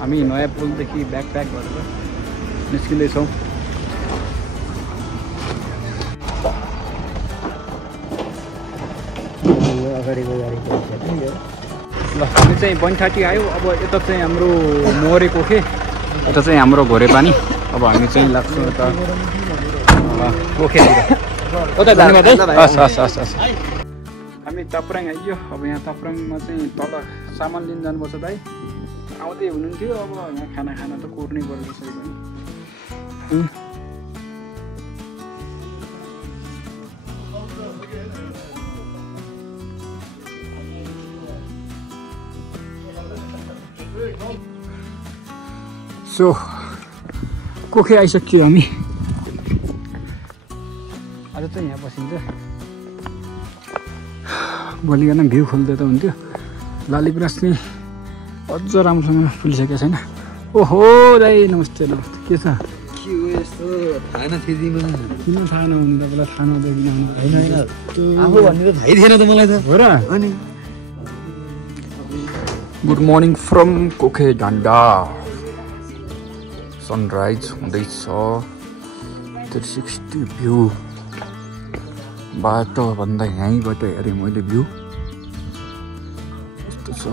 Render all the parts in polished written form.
हामी नयाँ पुलदेखि ब्याकप्याक गरेर निस्किँदैछौँ। ल हामी चाहिँ बनठाटी आयो। अब यता चाहिँ हाम्रो मोहरे कोखे, यता चाहिँ हाम्रो घोरेपानी। अब हामी चाहिँ लाग्छौँ यता कोखेतिर। कता धन्यवाद है। हस् हस् हस् हस्। हामी ताप्राङ आइयो। अब यहाँ ताप्राङमा चाहिँ तल सामान लिन जानुपर्छ दाइ। आउँदै हुनुहुन्थ्यो। अब यहाँ खाना खाना त कोर्नै पर्छ त्यसरी पनि। सो कोखे आइसक्यो हामी। आज चाहिँ यहाँ बसिन्छ। भोलिकन भ्यू खोल्दै त हुन्थ्यो। लालीगुराँस चाहिँ अझ राम्रोसँग फुलिसकेको छैन। ओहो दाइ नमस्ते नमस्ते। के छ? के हो यस्तो थाहा नथिदिमा? किन थाहा नहुनु तपाईँलाई? थाहा नहुँदा किन आउनु? होइन आफू भन्ने त थाहै थिएन त मलाई त। हो र? अनि गुड मर्निङ फ्रम कोखे डान्डा। सनराइज हुँदैछ। 360 भ्यू। बाटोभन्दा यहीँबाट हेरेँ मैले भ्यू कस्तो छ।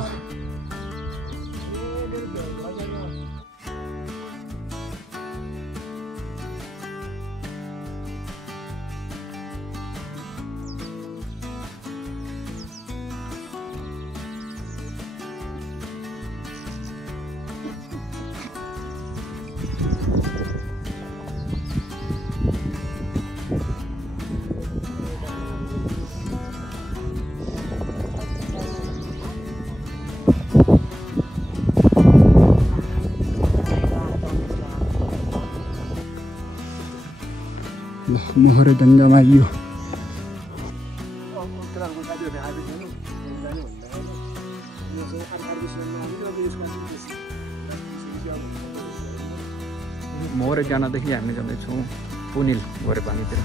मोहरे डङ्गामा आइयो। मोहरे जाँदादेखि हामी जाँदैछौँ पुनिल घोरेपानीतिर।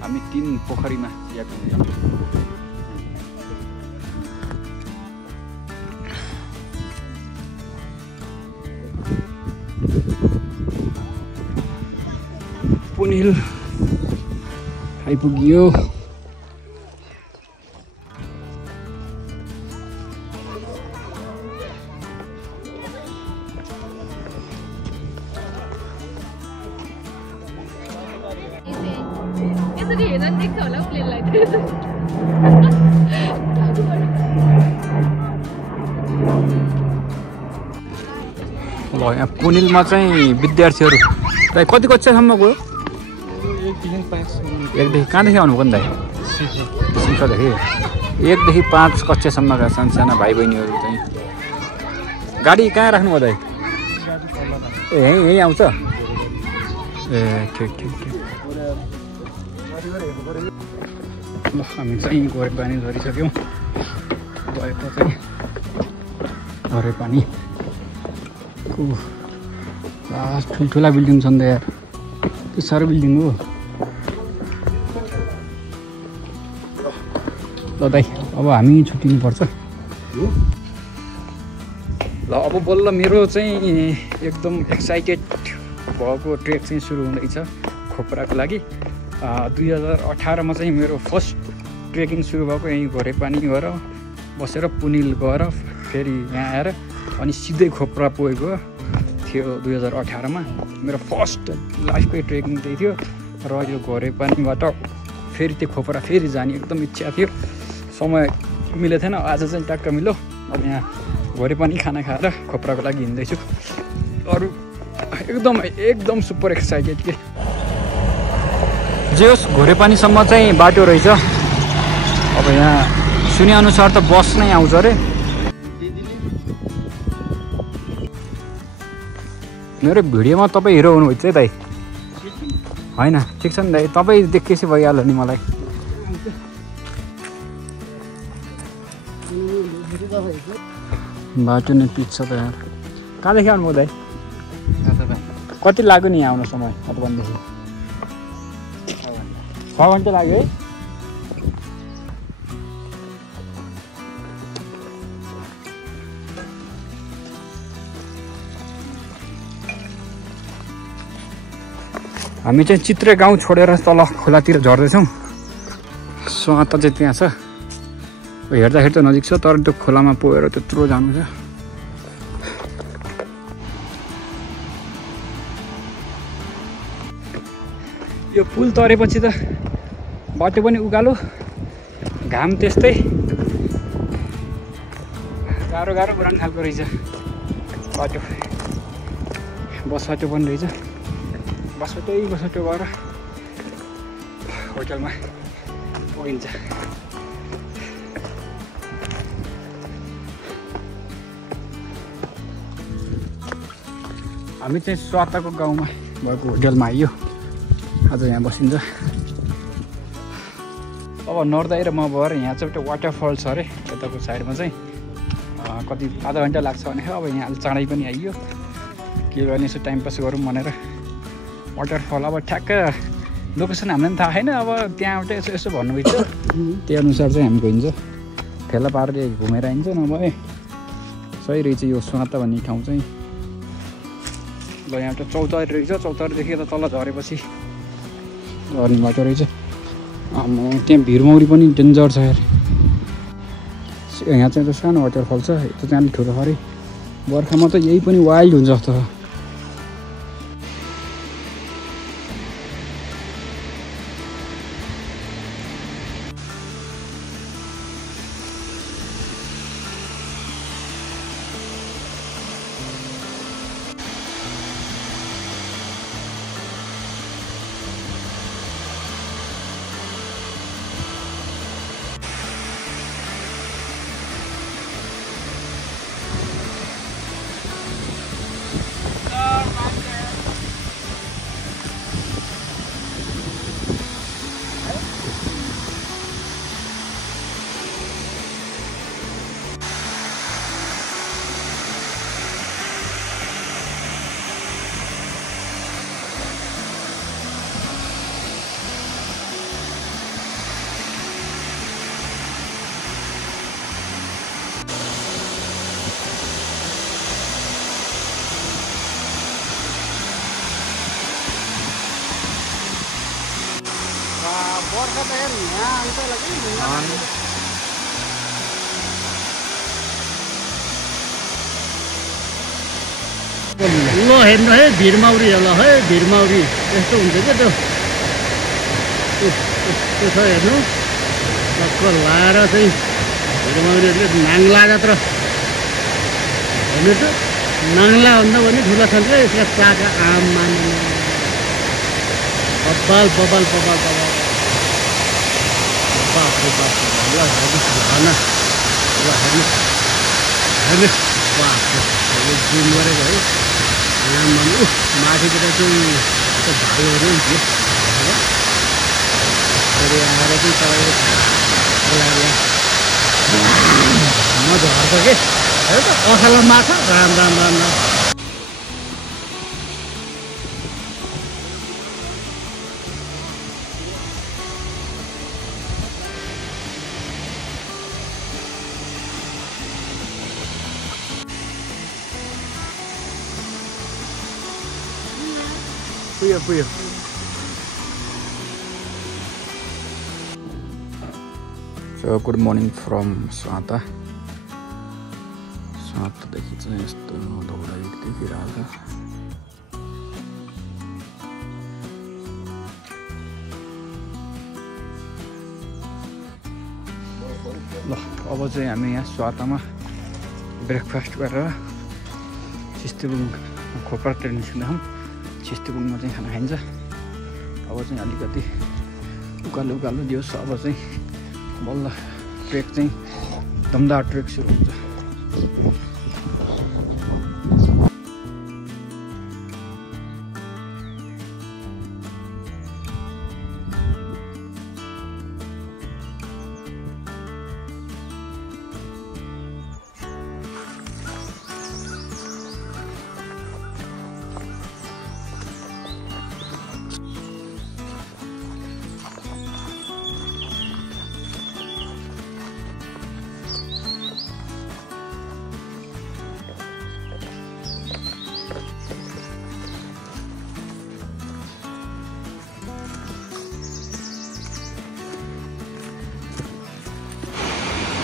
हामी 3 पोखरीमा चिया खान्छौँ। पुनिल आइपुग्यो। यसरी हेर्न देख्छ होला प्लेनलाई। ल यहाँ पुनिलमा चाहिँ विद्यार्थीहरू दाइ कति कक्षासम्म गयो? 1देखि कहाँदेखि आउनुभयो नि दाइ? सिङ्खादेखि। 1देखि 5 कक्षासम्मका सानसाना भाइ बहिनीहरू चाहिँ। गाडी कहाँ राख्नुभयो दाइ? ए यहीँ आउँछ? ए ठिक ठिक ठिक। ल हामी चाहिँ घोरेपानी झरिसक्यौँ। गएको चाहिँ घोरेपानीको ठुल्ठुला बिल्डिङ छन् त यार। त्यो साह्रो बिल्डिङ हो। ल दाइ अब हामी छुट्टिनुपर्छ। ल अब बल्ल मेरो चाहिँ एकदम एक्साइटेड भएको ट्रेक चाहिँ सुरु हुँदैछ खोप्राको लागि। 2018मा चाहिँ मेरो फर्स्ट ट्रेकिङ सुरु भएको यहीँ घोरेपानी गएर बसेर पुनिल गएर फेरि यहाँ आएर अनि सिधै खोप्रा पुगेको थियो 2018मा। मेरो फर्स्ट लाइफकै ट्रेकिङ त्यही थियो र यो घोरेपानीबाट फेरि त्यो खोप्रा फेरि जाने एकदम इच्छा थियो। समय मिलेको थिएन। आज चाहिँ टक्क मिल्यो। अब यहाँ घोरेपानी खाना खाएर खोप्राको लागि हिँड्दैछु। अरू एकदम सुपर एक्साइटेड के जे होस्। घोरेपानीसम्म चाहिँ बाटो रहेछ। अब यहाँ सुनेअनुसार त बस नै आउँछ अरे। मेरो भिडियोमा तपाईँ हिरो हुनुहुन्छ है दाइ? होइन ठिक छ नि दाइ, तपाईँ देखेपछि भइहाल्यो नि मलाई। बाटो नै पिच छ त यार। कहाँदेखि आउनुभयो दाइ? कति लाग्यो नि यहाँ आउनु समय? अटोभन्देखि 6 घन्टा लाग्यो है। हामी चाहिँ चित्रे गाउँ छोडेर तल खोलातिर झर्दैछौँ। स्वात चाहिँ त्यहाँ छ, हेर्दाखेरि त नजिक छ तर त्यो खोलामा पुगेर त्यत्रो जानु छ। यो पुल तरेपछि त बाटो पनि उकालो, घाम त्यस्तै गाह्रो गाह्रो उडान खालको रहेछ बाटो। बस बाटो पनि रहेछ, बस बाटो गएर होटलमा पुगिन्छ। हामी चाहिँ स्वातको गाउँमा भएको होटलमा आइयो, आज यहाँ बसिन्छ। अब नर्दाई र म भएर यहाँ चाहिँ एउटा वाटरफल छ अरे यताको साइडमा चाहिँ, कति आधा घन्टा लाग्छ भने अब यहाँ चाँडै पनि आइयो, के गर्ने यसो टाइम पास गरौँ भनेर। वाटरफल अब ठ्याक्क लोकेसन हामीलाई पनि थाहा छैन, अब त्यहाँबाट यसो यसो भन्नुभएको छ त्यही अनुसार चाहिँ हामी गइन्छ। फेला पारेर घुमेर आइन्छ, नभए सही रहेछ यो स्वात भन्ने ठाउँ चाहिँ। ल यहाँ एउटा चौतारी रहेछ, चौतारीदेखि यता तल झरेपछि झर्ने बाटो रहेछ। त्यहाँ भिरमौरी पनि डेन्जर छ यार। यहाँ चाहिँ एउटा सानो वाटरफल छ, यता चाहिँ अलिक ठुलो छ अरे। बर्खामा त यही पनि वाइल्ड हुन्छ जस्तो छ। ल हेर्नु है भिरमौरी होला है, भिरमौरी यस्तो हुन्छ क्या त्यो त्यो छ हेर्नु। टक्कर लाएर चाहिँ भिरमौरीहरूले नाङ्ला जत्र हेर्नु त, नाङ्ला भन्दा पनि ठुलो छ क्या यसका चाका। आम मान्नु बब्बाल बब्बाल बब्बाल बब्बाल बाफ्रे बाफ। ल हेर्नुहोस् भन, ल हेर्नुहोस् हेर्नुहोस् बाफ्रे जुम गरेको है। आम भन्नु माथिबाट चाहिँ भाइहरू आएर चाहिँ तपाईँको म झर्छ कि हेर त असाल माछा राम राम राम राम। पुयो so good morning from Swata. स्वातादेखि चाहिँ यस्तो धौडाइ देखिरहेको छ। ल अब चाहिँ हामी यहाँ स्वातामा ब्रेकफास्ट गरेर चिस्तेबुङ खोपरा ट्रेन निस्किँदैछौँ। चिस्तेबुङमा चाहिँ खाना खाइन्छ। अब चाहिँ अलिकति उकालो उकालो दियोस्। अब चाहिँ बल्ल ट्रेक चाहिँ दमदार ट्रेक सुरु हुन्छ।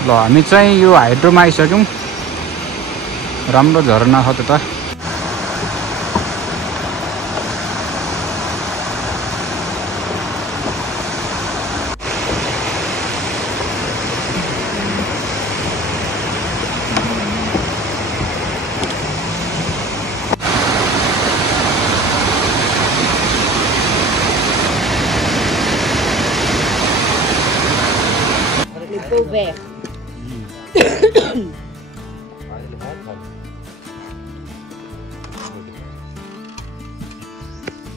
ल हामी चाहिँ यो हाइड्रोमा आइसक्यौँ। राम्रो झरना छ त्यता।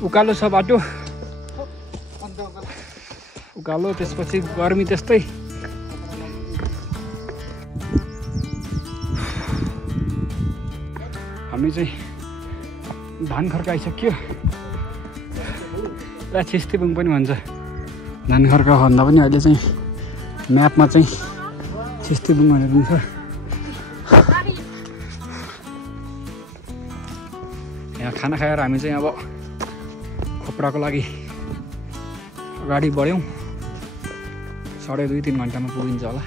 उकालो छ बाटो, उकालो, त्यसपछि गर्मी त्यस्तै। हामी चाहिँ धान खर्क आइसक्यो। र छिस्तेबुङ पनि भन्छ धान खर्क भन्दा पनि अहिले चाहिँ म्यापमा चाहिँ छिस्तेबुङ भनेर हुन्छ। यहाँ खाना खाएर हामी चाहिँ अब खोप्राको लागि अगाडि बढ्यौँ। 2.5-3 घन्टामा पुगिन्छ होला।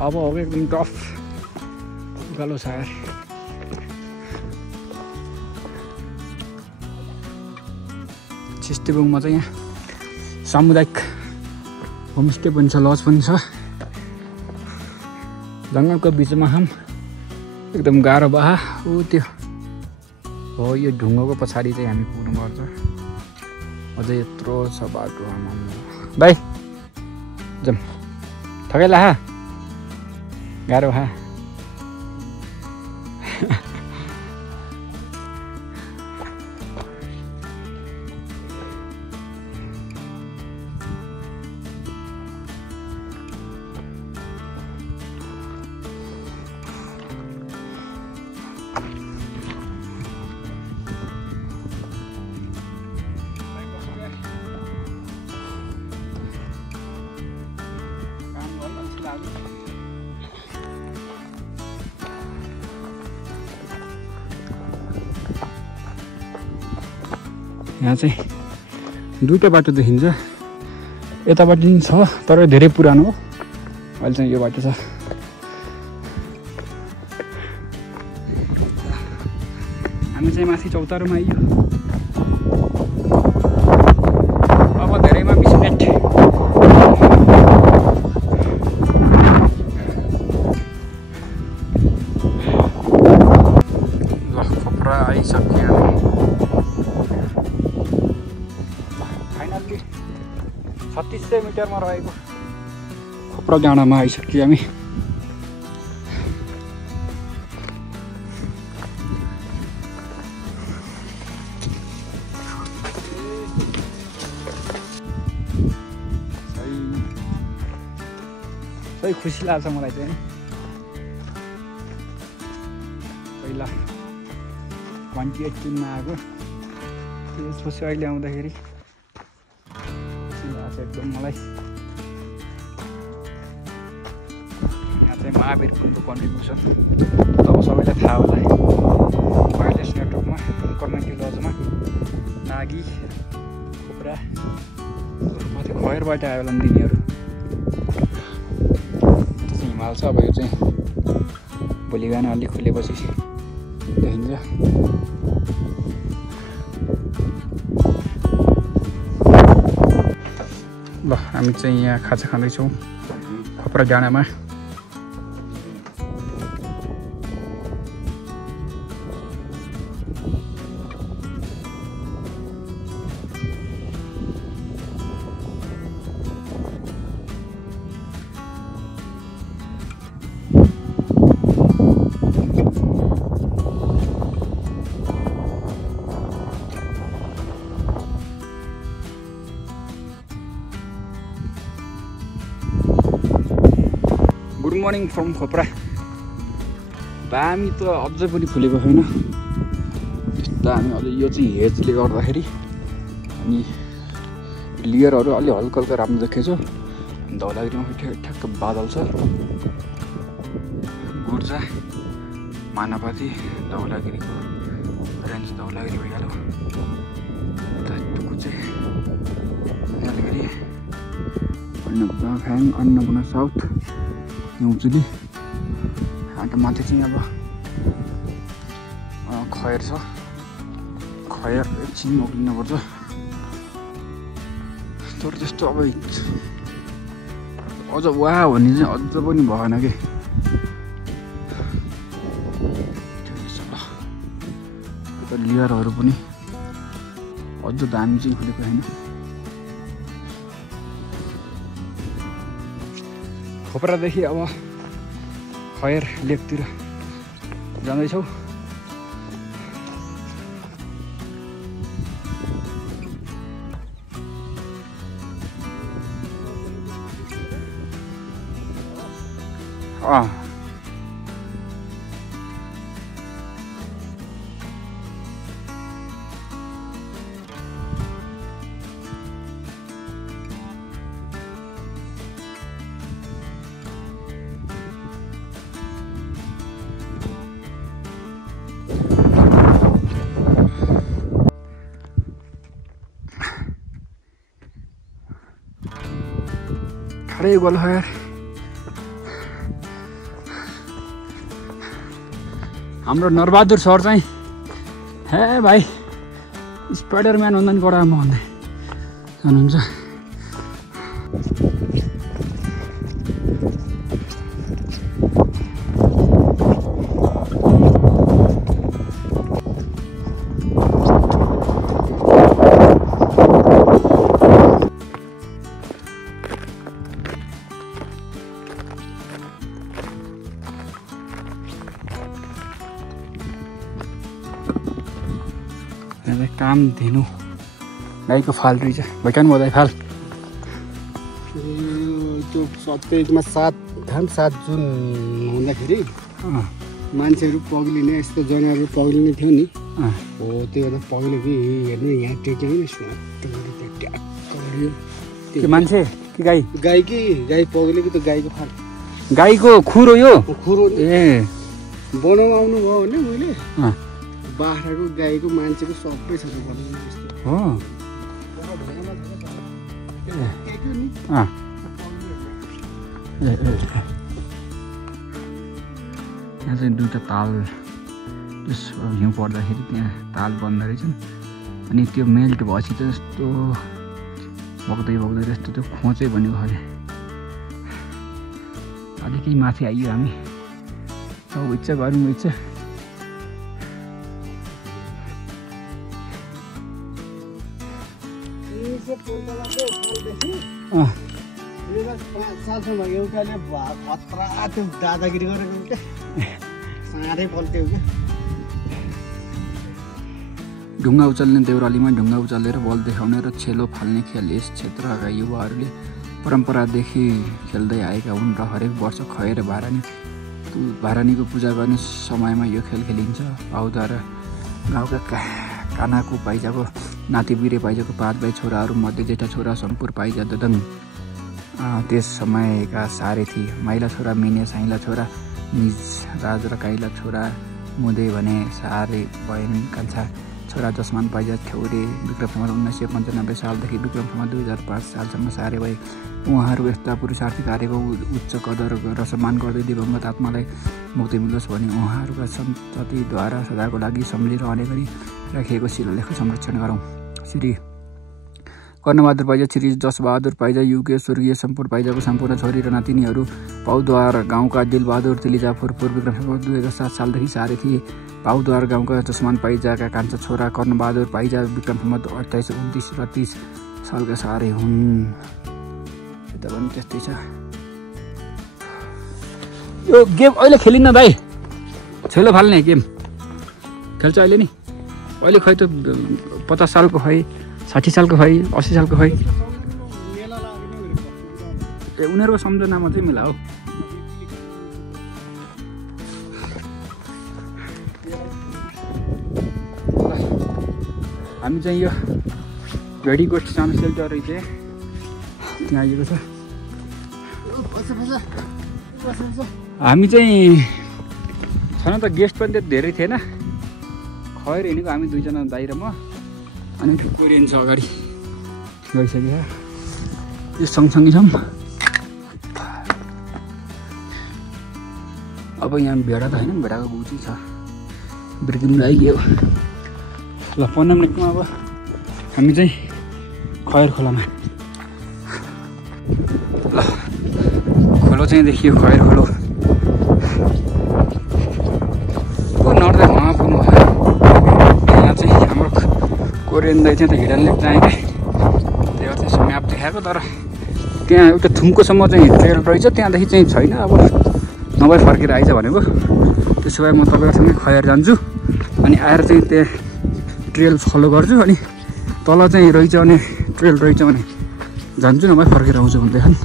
अब हो एकदम टफ उकालो छ यार। छिस्तेबुङमा चाहिँ यहाँ सामुदायिक होमस्टे पनि छ, लज पनि छ। जङ्गलको बिचमा हम एकदम गाह्रो बहा ऊ त्यो हो। यो ढुङ्गाको पछाडि चाहिँ हामी पुग्नुपर्छ। अझै यत्रो छ बाटो। भाइ जाउँ, थकाइला हा, गाह्रो हा। यहाँ चाहिँ दुईटा बाटो देखिन्छ। यताबाट पनि छ तर धेरै पुरानो हो। अहिले चाहिँ यो बाटो छ। हामी चाहिँ माथि चौतारोमा आइयो। अब धेरैमा 20 मिनेट। ल खोप्रा आइसक्यो। फाइनल्ली 3600 मिटरमा रहेको खोप्रा डाँडामा आइसक्यो हामी। सही खुसी लाग्छ मलाई चाहिँ। पहिला 2018 मा आएको, त्यसपछि अहिले आउँदाखेरि एकदम मलाई यहाँ चाहिँ महावीर कुण्डको कन्ट्रिब्युसन तब सबैलाई थाहा होला। वायरलेस नेटवर्कमा कम्युनिटी लजमा नागी खोप्रा माथि खयरबाट आयो होला नि तिनीहरू। त्यो चाहिँ हिमाल छ। अब यो चाहिँ भोलि बिहान अलि खुलेपछि देखिन्छ। ल हामी चाहिँ यहाँ खाजा खाँदैछौँ खोप्रा डाँडामा। Good morning from Khopra. दामी त अझै पनि फुलेको छैन। दामी अझै यो चाहिँ हेजले गर्दाखेरि अनि लेयरहरू अलि हल्का हल्का राम्रो देखेको छ। धौलागिरीमा ठ्याक्क बादल छ। गुर्जा मानापाती धौलागिरीको रेन्ज धौलागिरी भइहाल्यो। टुकु चाहिँ अलिकति अन्नपूर्ण फ्याङ अन्नपूर्ण साउथ हिउँचुली अन्त माथि चाहिँ अब खयर छ खयर एकछिन उक्लिनुपर्छ तर त्यस्तो अब अझ वा भन्ने चाहिँ अझ पनि भएन कि लेयरहरू पनि अझ दामी चाहिँ खुलेको छैन खोपरादेखि अब खयर लेकतिर जाँदैछौँ खडै गोल हो यार हाम्रो नरबहादुर सर चाहिँ हे भाइ स्पाइडरम्यान भन्दा नि कडा म भन्दै हुनुहुन्छ काम धेनु गाईको फाल रहेछ भइकान बधाई फाल त्यो प्रत्येकमा 7 जुन हुँदाखेरि मान्छेहरू पग्लिने यस्तो जनावरहरू पग्लिने थियो नि हो त्यो गर्दा पग्ल्यो कि हेर्नु यहाँ टेक्यो नि त्यो मान्छे कि गाई गाई पग्ल्यो कि त्यो गाईको फाल गाईको खुर हो यो खुर हो ए बनाउनु आउनु भयो भने मैले बाख्राको गाईको मान्छेको सबै छ हो यहाँ चाहिँ दुईवटा ताल त्यस हिउँ पर्दाखेरि त्यहाँ ताल बन्द रहेछन् अनि त्यो मेल्ट भएपछि चाहिँ यस्तो बग्दै यस्तो त्यो खोचै बनेको खाले अलिकति माथि आइयो हामी इच्छा गरौँ इच्छा सालसम्म एउटाले खतरा त्यो दादागिरी गरेको क्या साह्रै पल्ट्यो क्या ढुङ्गा उचाल्ने देउरालीमा ढुङ्गा उचालेर बल देखाउने र छेलो फाल्ने खेल यस क्षेत्रका युवाहरूले परम्परादेखि खेल्दै आएका हुन् र हरेक वर्ष खयर भारानीको पूजा गर्ने समयमा यो खेल खेलिन्छ भाउद्वारा गाउँका कानाको पाइजाको नाति बिरे पाइजाको 5 भाइ छोराहरू मध्ये जेठा छोरा सम्पुर पाइजा ददङ त्यस समयका सारथी माइला छोरा मिने साइला छोरा निज राज र काइला छोरा मुदे भने सारे भएन कान्छा छोरा जसमान पाइजा ठ्यौरे विक्रम सम्वत 1995 सालदेखि विक्रम सम्वत 2005 सालसम्म सारे भए उहाँहरू यस्ता पुरुषार्थी कार्यको उच्च कदर र सम्मान गर्दै दिवंगत आत्मालाई मुक्ति मिलोस् भनी उहाँहरूका सन्ततिद्वारा सदाको लागि सम्झिरहने गरी राखिएको शिलालेख संरक्षण गरौँ। श्री कर्णबहादुर पाइजा श्री जसबहादुर पाइजा युगे स्वर्गीय सम्पूर्ण पाइजाको सम्पूर्ण छोरी र नातिनीहरू पाउद्वार गाउँका दिलबहादुर तिलिजापुर पूर्व विक्रम सम्वत 2007 सालदेखि सारे थिए। पाउद्वार गाउँका जसमान पाइजाका कान्छा छोरा कर्णबहादुर पाइजा विक्रम सम्वत 28, 29 र 30 सालका सारे हुन्। यता पनि त्यस्तै छ। यो गेम अहिले खेलिन्न भाइ, छेलो फाल्ने गेम खेल्छ अहिले नि। अहिले खै त 50 सालको खै, 60 सालको खै, 80 सालको खै। ए उनीहरूको सम्झनामा चाहिँ मेला हो। हामी चाहिँ यो भेडीगोठ सानो सेल्टर रहेछ त्यहाँ आइएको छ। हामी चाहिँ छन त गेस्ट पनि त्यति धेरै थिएन, खैर हिँडेको हामी दुईजना दाइ र म, अनि कोरियन छ अगाडि गइसक्यो। यो सँगसँगै छौँ। अब यहाँ भेडा त होइन भेडाको गुची छ ब्रेकिङ लागियो ल 15 मिनटमा अब हामी चाहिँ खयर खोलामा ल खोलो चाहिँ देखियो खयर खोलो नर्दै उहाँ पुग्नु भयो यहाँ चाहिँ हाम्रो कोरियन दाइ चाहिँ त हिडनले चाहिँ त्यहाँ चाहिँ म्याप देखाएको तर त्यहाँ एउटा थुम्कोसम्म चाहिँ ट्रेल रहेछ त्यहाँदेखि चाहिँ छैन अब नभए फर्केर आइज भनेको त्यसो भए म तपाईँहरूसँगै खयर जान्छु अनि आएर चाहिँ त्यहाँ ट्रेल फलो गर्छु अनि तल चाहिँ रहेछ भने ट्रेल रहेछ भने जान्छु नभए फर्केर आउँछु भन्दैछन्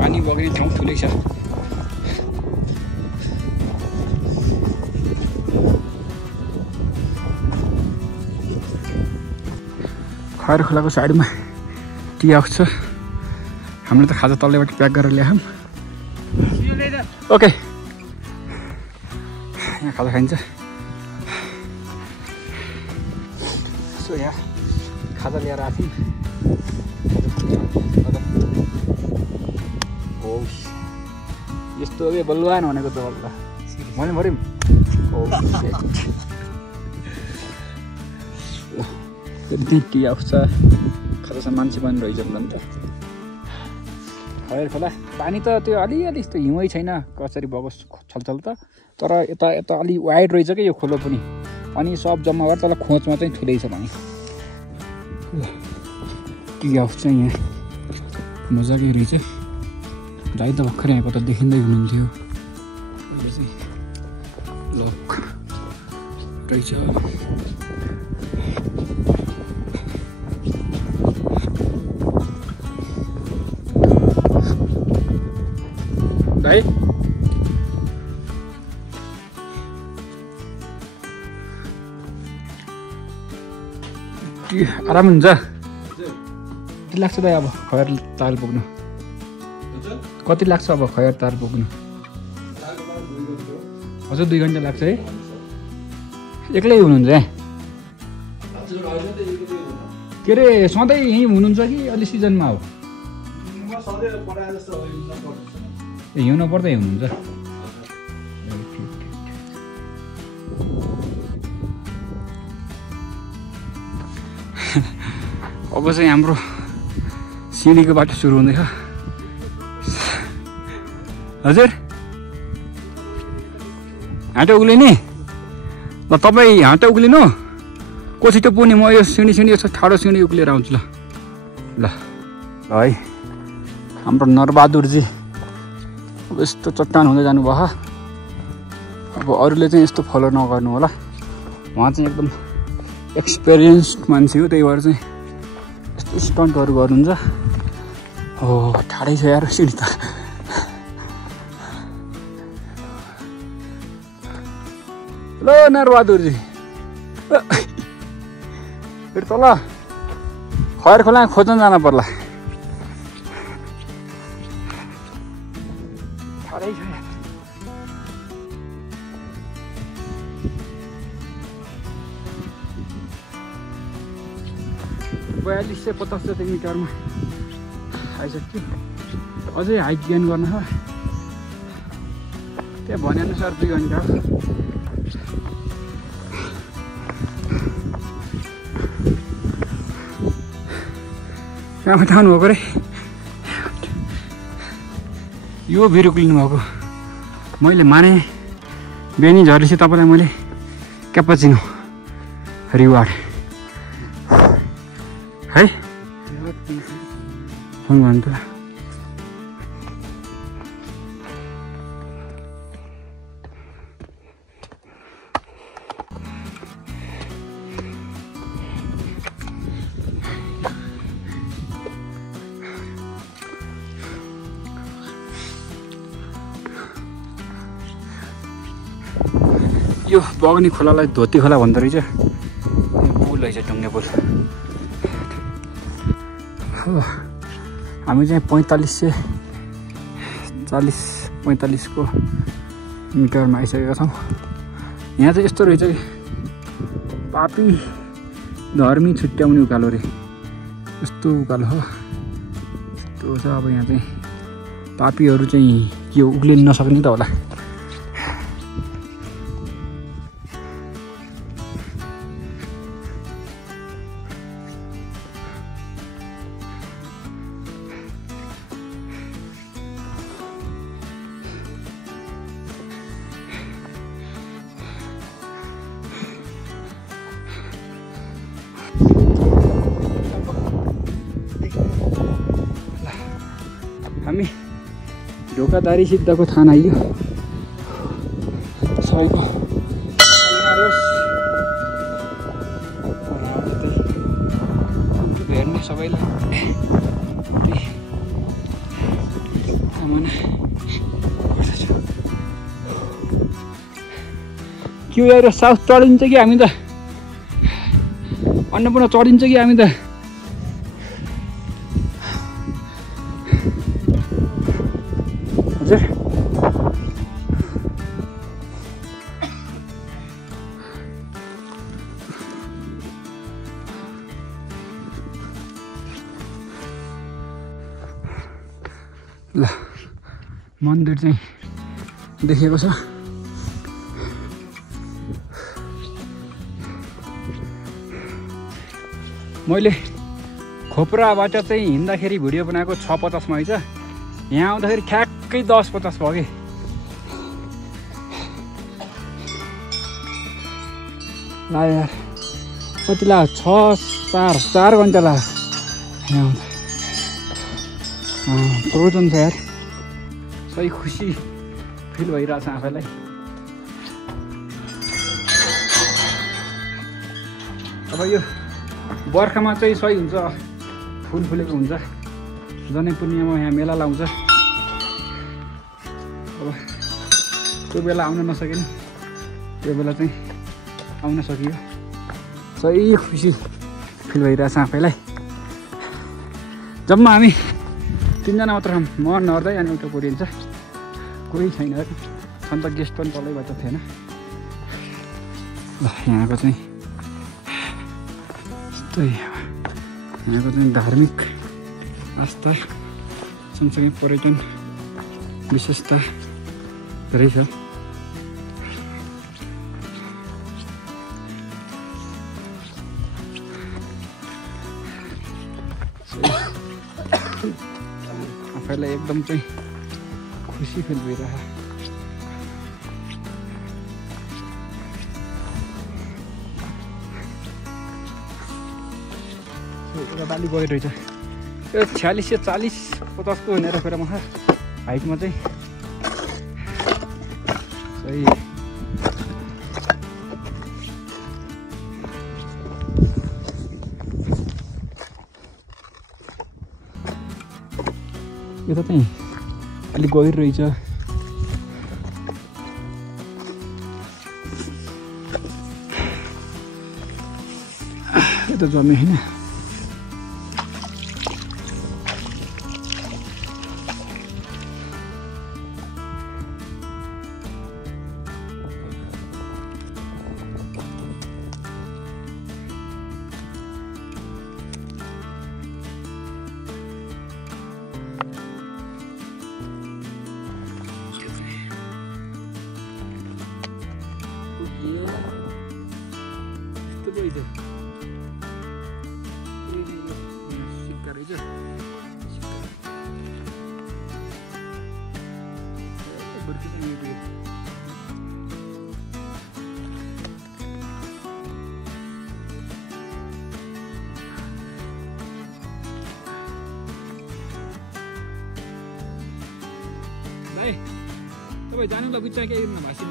पानी बग्ने ठाउँ ठुलै छ खयर खोलाको साइडमा टी हाउस छ हामीले त खाजा तल्लेबाट प्याक गरेर ल्यायौँ ओके यहाँ खाजा खाइन्छ सो यहाँ खाजा ल्याएर आएको थियौँ यस्तो अघि बलुवान भनेको त बल्ल मैले भऱ्यौँ टी हाउस छ खाजा मान्छे पनि रहेछ नि त खयर खोला पानी त त्यो अलिअलि यस्तो हिउँै छैन कसरी बगोस् छलछल त तर यता यता अलि वाइड रहेछ कि यो खोलो पनि अनि सब जम्मा भएर तल खोचमा चाहिँ ठुलै छ भने टी हाउस चाहिँ यहाँ मजाकै रहेछ दाइ त भर्खरै आएको त देखिँदै हुनुहुन्थ्यो लक रहेछ दाइ आराम हुन्छ कति लाग्छ दाइ अब खयर ताल पुग्नु कति लाग्छ अब खयर तार पुग्नु हजुर 2 घन्टा लाग्छ है एक्लै हुनुहुन्छ के अरे सधैँ यहीँ हुनुहुन्छ कि अलि सिजनमा हो ए हिउँ पर्दै हुनुहुन्छ अब चाहिँ हाम्रो सिँढीको बाटो सुरु हुँदैछ हजुर हाँटो उक्लिने ल तपाईँ हाँटो उक्लिनु को छिटो पुग्ने म यो सिँढी यसो ठाडो सिँढी उक्लिएर आउँछु ल ल है हाम्रो नरबहादुरजी अब यस्तो चट्टान हुँदै जानुभयो अब अरूले चाहिँ यस्तो फलो नगर्नु होला उहाँ चाहिँ एकदम एक्सपिरियन्स्ड मान्छे हो त्यही भएर चाहिँ यस्तो स्टन्टहरू गर्नुहुन्छ हो ठाडै छ यार सिँढी त ल नरबहादुरजी फेरि तल खयर खोला खोज्न जान पर्ला ठाडै छ 4250 जति मिटरमा आइसक्यो अझै हाइट गेन गर्न छ त्यहाँ भनेअनुसार 2 घन्टा कहाँबाट आउनुभएको रे यो भिडियो क्लिनु भएको मैले माने बेनी झरेपछि तपाईँलाई मैले क्यापाचिनो रिवार्ड है फोन गर्नु त यो बग्ने खोलालाई धोती खोला भन्दो रहेछ पुल रहेछ ढुङ्गे पुल हामी चाहिँ 45 को मिटरमा आइसकेका छौँ यहाँ चाहिँ यस्तो रहेछ कि पापी धर्मी छुट्याउने उकालो रे यस्तो उकालो हो यस्तो छ। अब यहाँ चाहिँ पापीहरू चाहिँ यो उक्लिन नसक्ने त होला। हामी ढोकाधारी सिद्धको थाना आइयो। सबैको हेर्ने सबैलाई के यार साउथ चढिन्छ कि हामी त अन्नपूर्ण चढिन्छ कि हामी त हजुर। ल मन्दिर चाहिँ देखेको छ। मैले खोप्राबाट चाहिँ हिँड्दाखेरि भिडियो बनाएको 6:50 मा है। यहाँ आउँदाखेरि ठ्याक्कै 10:50 भयो कि। ला यार कति लाग्यो 4 घन्टा लाग्यो यहाँ आउँदा। प्रोजन छ यार सही खुसी फिल भइरहेछ आफैलाई। अब यो बर्खामा चाहिँ सही हुन्छ फुल फुलेको हुन्छ। जनै पूर्णिमामा यहाँ मेला लाउँछ। अब त्यो बेला आउन नसके नि त्यो बेला चाहिँ आउन सकियो। सही खुसी फिल भइरहेछ आफैलाई। जम्मा हामी 3 जना मात्र छौँ। म नर्दै अनि एउटा कोरियन छ कोही छैन। छन् त गेस्ट पनि तलैबाट थिएन। ल यहाँको चाहिँ यस्तै यहाँको चाहिँ धार्मिक आस्था सँगसँगै पर्यटन विशेषता धेरै छ। आफैलाई एकदम चाहिँ खुसी फिल भइरहेको। एउटा बाली गइरहेछ यो 46 40 50 को हुनेर फेरि म हाइटमा चाहिँ सही। यता चाहिँ अलिक गइरहेछ। यता जम्यो होइन। तपाईँ जानु ल बिचमा केही नभएसिन।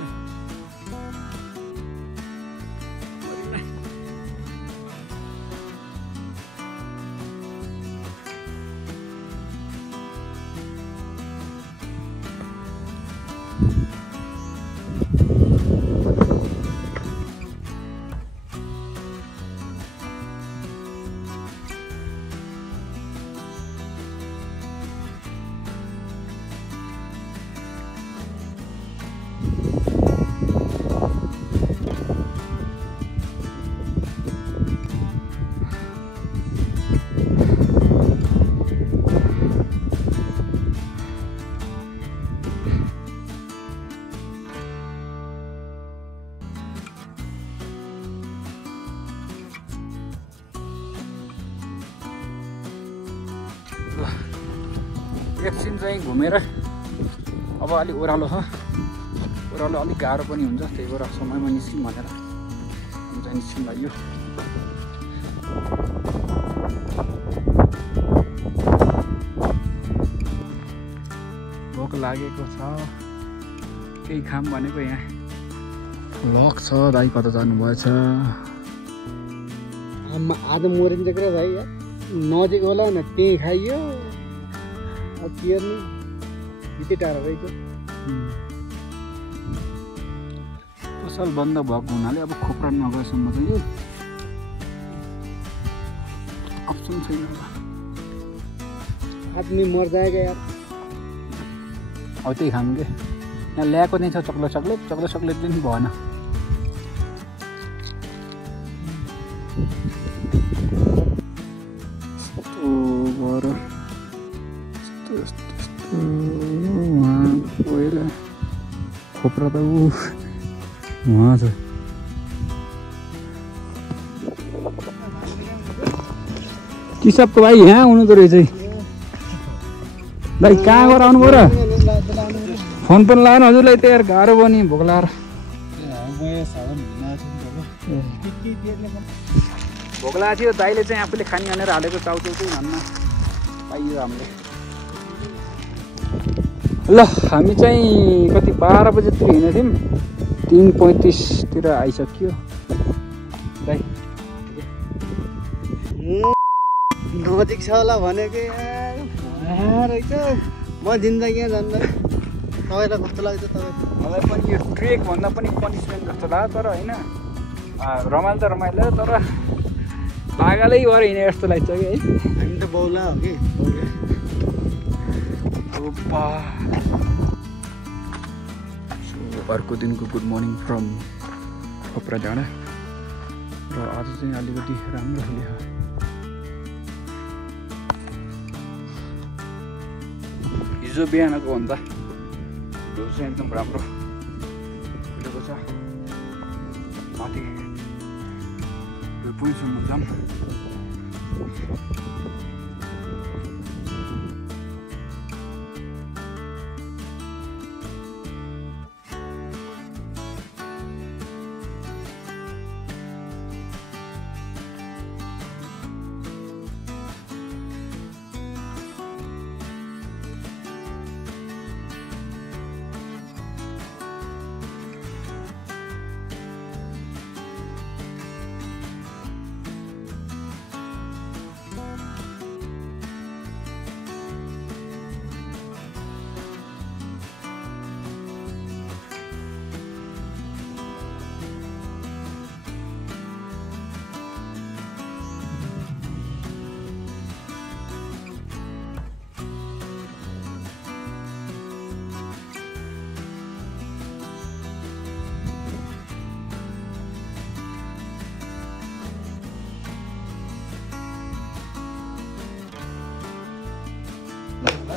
एकछिन चाहिँ घुमेर अब अलिक ओह्रालो छ, ओह्रालो अलिक गाह्रो पनि हुन्छ, त्यही भएर समयमा निस्किउँ भनेर हुन्छ निस्किनु लाग्यो। भोक लागेको छ, केही खाम भनेको यहाँ लक छ। दाइ कता जानुभएछ? आज मोरिन्छ क्या भाइ, नजिक होला न त्यहीँ खाइयो। अब केयर नि यति टाढा रहेछ। पसल बन्द भएको हुनाले अब खोप्रा नगएसम्म चाहिँ अप्सन छैन। आदमी मर जाएगा यार। अब त्यही खाऊँ कि यहाँ ल्याएको नै छ चक्लेट पनि भएन। खोप्रा त उहाँ छ। किसपको भाइ यहाँ आउनु त रहेछ भाइ, कहाँ गएर आउनु पऱ्यो? फोन पनि लाएन हजुरलाई, त्यही यार गाह्रो भयो नि भोक लाएर। भोक लागेको थियो, दाइले चाहिँ आफूले खाने भनेर हालेको चाउचाउ चाहिँ भन्न पाइयो हामीले। ल हामी चाहिँ कति 12 बजेतिर हिँडेको थियौँ, 3:35 आइसक्यो। दाइ नजिक छ होला भनेको यार रहेछ। म जिन्दगी जान्दैन। तपाईँलाई कस्तो लाग्छ? मलाई पनि यो ट्रेक भन्दा पनि पनिसमेन्ट जस्तो लाग्यो, तर होइन रमाइलो त रमाइलो, तर पागलै भएर हिँडे जस्तो लाग्छ कि है। हामी त बौला हो कि। अर्को दिनको गुड मर्निङ फ्रम खोप्रा डाँडा, र आज चाहिँ अलिकति राम्रो हुने। हिजो बिहानको भन्दा हिजो चाहिँ एकदम राम्रो खुलेको छ। माथि पुइसम्म जाम।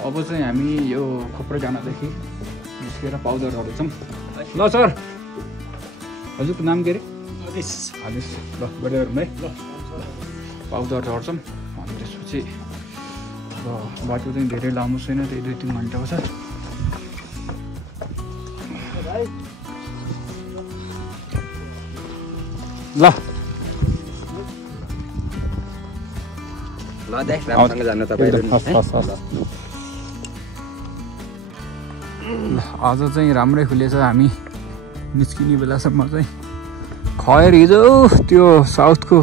अब चाहिँ हामी यो खोप्रा डाँडादेखि निस्केर पाउदर झर्दैछौँ। ल सर, हजुरको नाम के अरे? आदेश। ल बढिया भाइ, पाउदर झर्छौँ। अनि त्यसपछि अब बाटो चाहिँ धेरै लामो छैन, त्यही 2-3 घन्टाको छ। ल राम्रोसँग जानु तपाईहरु। आज चाहिँ राम्रै खुलेछ। हामी निस्किने बेलासम्म चाहिँ खैर हिजो त्यो साउथको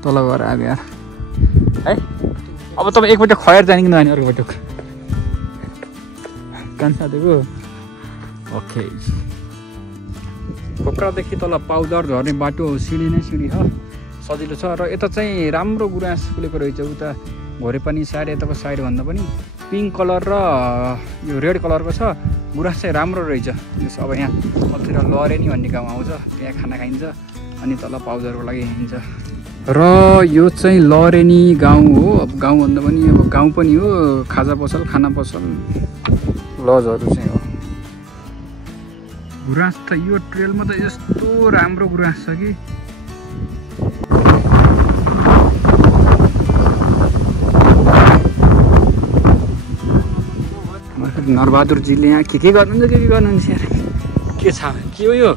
तल गएर आयो यार है। अब तपाईँ एकपल्ट खैर जाने कि नजाने? अर्कोपल्ट कान्छादेखिको ओके। खोप्रादेखि तल पाउदर झर्ने बाटो सिँढी नै सिँढी छ, सजिलो छ। र यता चाहिँ राम्रो गुराँस फुलेको रहेछ। उता घोरेपानी साइड, यताको साइड भन्दा पनि पिङ्क कलर र यो रेड कलरको छ। गुराँस चाहिँ राम्रो रहेछ। अब यहाँ सबतिर लरेनी भन्ने गाउँ आउँछ, त्यहाँ खाना खाइन्छ, अनि तल पाउदरको लागि हिँड्छ। र यो चाहिँ लरेनी गाउँ हो। अब गाउँ भन्दा पनि अब गाउँ पनि हो, खाजा पसल, खाना पसल, लजहरू चाहिँ हो। गुराँस त यो ट्रेलमा त यस्तो राम्रो गुराँस छ कि नरबहादुरजीले यहाँ के गर्नुहुन्छ के गर्नुहुन्छ यार के छ के हो यो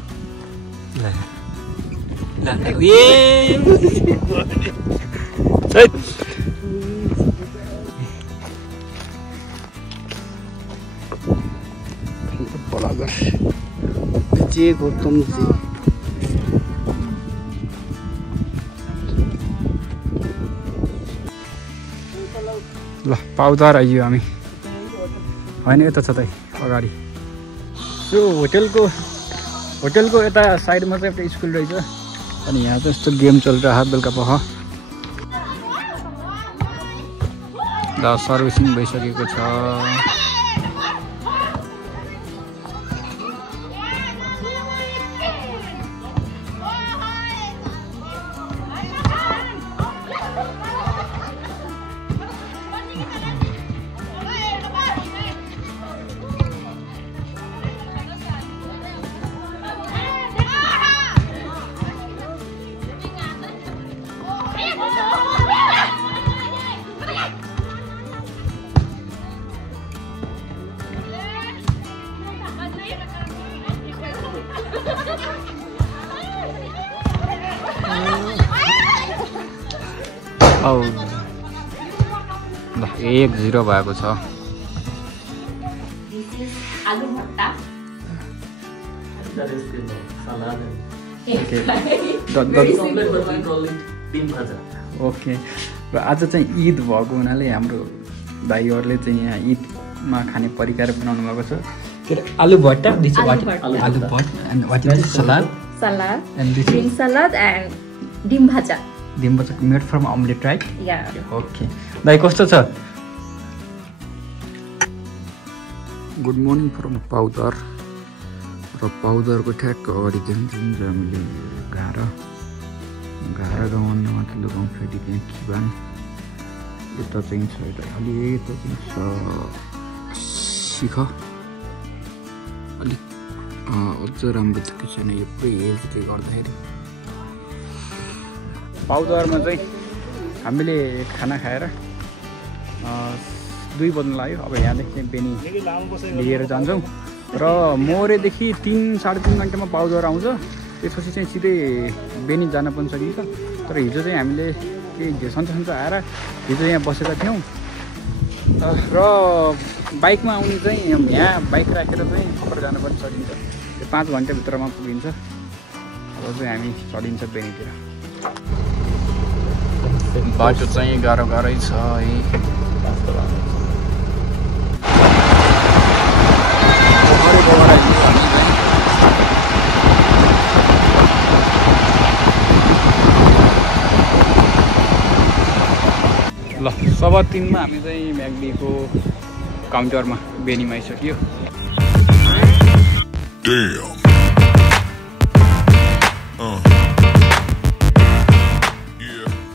जे गौतमजी ल पाउदार आइयो हामी होइन यता छ त अगाडि यो होटेलको यता साइडमा चाहिँ एउटा स्कुल रहेछ अनि यहाँ चाहिँ यस्तो गेम चलिरहेको बेलुका पख ल सर्भिसिङ भइसकेको छ ल 1-0 भएको छ आलु भट्टा ओके र आज चाहिँ ईद भएको हुनाले हाम्रो भाइहरूले चाहिँ यहाँ ईदमा खाने परिकार बनाउनु भएको छ के अरे आलु भट्टा आलु भट्टा and what is salad and green salad and dim bhaja. Dim bhaja made from omelette, right? Yeah. Okay. दाइ कस्तो छ? गुड मर्निङ फ्रम पाउदर र पाउदरको ठ्याक्क अगाडि जान्छौँ हामीले घारा गाउँ माथि गाउँ फेरि त्यहाँ खिबान यता चाहिँ छ यता अलि यता चाहिँ छ सिख अलिक अझ राम्रो देखिएको छैन यो पुरै एजले गर्दाखेरि पाउदरमा चाहिँ हामीले खाना खाएर 2 बज्न लाग्यो अब यहाँदेखि चाहिँ बेनी लिएर जान्छौँ र मोरेदेखि 3-3.5 घन्टामा पाउदर आउँछ त्यसपछि चाहिँ सिधै बेनी जान पनि सकिन्छ तर हिजो चाहिँ हामीले केही सन्चो आएर हिजो यहाँ बसेका थियौँ र बाइकमा आउनु चाहिँ यहाँ बाइक राखेर चाहिँ खबर जान पनि सकिन्छ 5 घन्टाभित्रमा पुगिन्छ अब चाहिँ हामी चढिन्छ बेनीतिर बाटो चाहिँ गाह्रै छ है ल 3:15 हामी चाहिँ म्याग्डीको काउन्टरमा बेनीमा आइसक्यो Damn.